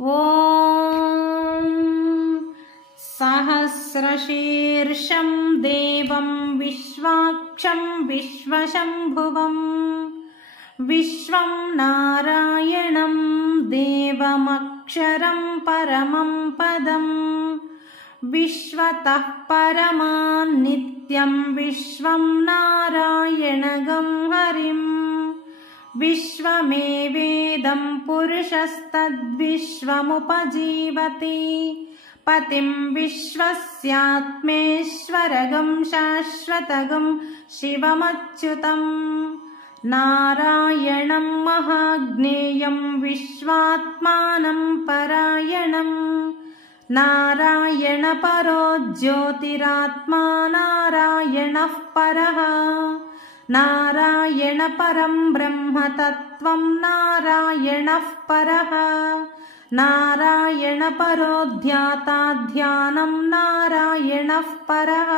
ॐ सहस्रशीर्षं देवं विश्वाक्षं विश्वशम्भुवं विश्वं नारायणं देवमक्षरं परमं पदं विश्वतः परमान् नित्यं विश्वं नारायणगं हरिम् विश्वमेवेदं पुरुषस्तद्विश्वमुपजीवति पतिं विश्वस्यात्मेश्वरगं शाश्वतगं शिवमच्युतम् नारायणं महाज्ञेयं विश्वात्मानं परायणम् नारायणपरो ज्योतिरात्मा नारायणः परः नारायणपरं ब्रह्म तत्त्वं नारायणः परः नारायणपरो ध्याता ध्यानं नारायणः परः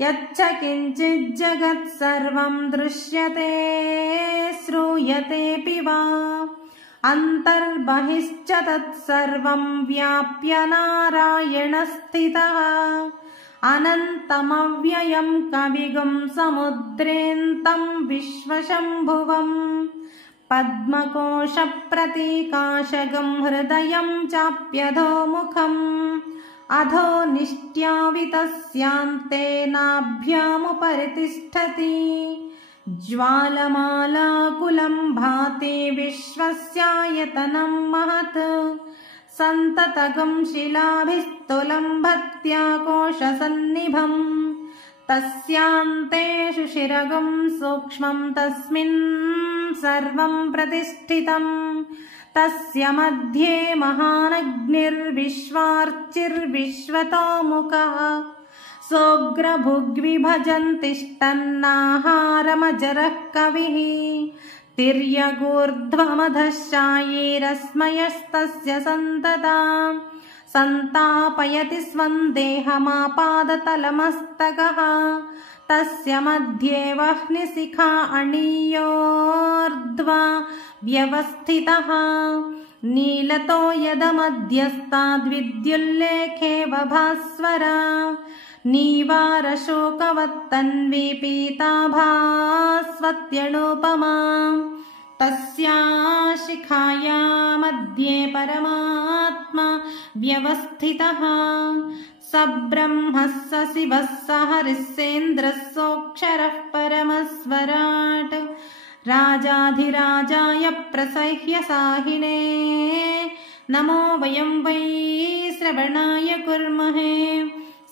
यच्च किञ्चित् जगत् सर्वं दृश्यते श्रूयतेऽपि वा अन्तर्बहिश्च तत्सर्वं व्याप्य नारायणस्थितः अनन्तमव्ययं कविगुं समुद्रेऽन्तं विश्वशम्भुवम् पद्मकोशप्रतीकाशगं हृदयं चाप्यधोमुखम् अधो निष्ट्यावितस्यान्ते नाभ्यामुपरि तिष्ठति ज्वालमालाकुलं भाति विश्वस्यायतनं महत् सन्ततगं शिलाभिस्तुलं भक्त्या कोशसन्निभम् तस्यान्तेषु शिरगं सूक्ष्मं तस्मिन् सर्वं प्रतिष्ठितम् तस्य मध्ये महानग्निर्विश्वार्चिर्विश्वतोमुखः सोऽग्रभुग्विभजन्तिष्ठन्नाहारमजरः कविः तिर्यगूर्ध्वमधः शायैरस्मयस्तस्य सन्तता सन्तापयति स्वं देहमापादतलमस्तकः तस्य मध्ये वह्निशिखा अणीयोर्ध्वा व्यवस्थितः नीलतो यदमध्यस्ताद्विद्युल्लेखेव भास्वरा नीवारशोकवत्तन्वी पीताभास्वत्यनुपमा तस्या शिखाया मध्ये परमात्मा व्यवस्थितः स ब्रह्मः स शिवः स हरिः सेन्द्रः सोऽक्षरः परमस्वराट् राजाधिराजाय प्रसह्य साहिने नमो वयं वै श्रवणाय कुर्महे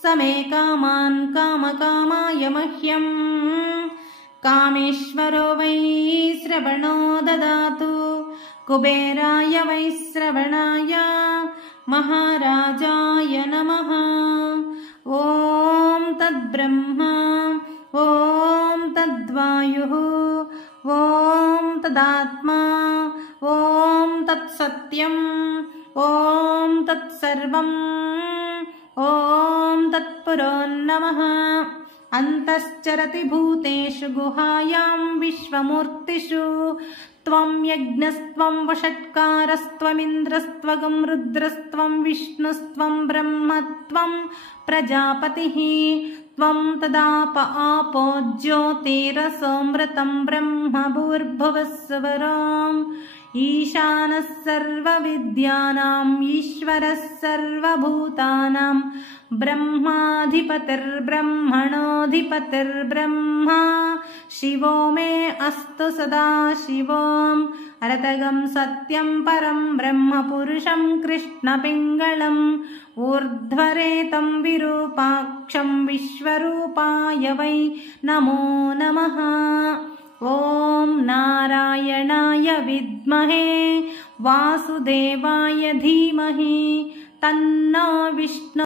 समे कामान् कामकामाय मह्यम् कामेश्वरो वै श्रवणो ददातु कुबेराय वै श्रवणाय महाराजाय नमः ॐ तद्ब्रह्मा ॐ तद्वायुः ॐ तदात्मा ॐ तत्सत्यम् ॐ तत्सर्वम् ॐ तत्पुरो नमः अन्तश्चरति भूतेषु गुहायां विश्वमूर्तिषु त्वं यज्ञस्त्वं वषट्कारस्त्वमिन्द्रस्त्वगं रुद्रस्त्वं विष्णुस्त्वं ब्रह्मत्वं प्रजापतिः त्वं तदाप आपो ज्योतिरसोऽमृतं ब्रह्म भूर्भुवस्सुवराम् ईशानः सर्वविद्यानाम् ईश्वरः सर्वभूतानां ब्रह्माधिपतिर्ब्रह्मणोऽधिपतिर्ब्रह्मा शिवो मे अस्तु सदा शिवोम् अरतगं सत्यं परं ब्रह्म पुरुषं कृष्णपिङ्गलम् ऊर्ध्वरेतं विरूपाक्षं विश्वरूपाय वै नमो नमः ॐ नारायणाय विद्महे वासुदेवाय धीमहि तन्नो विष्णु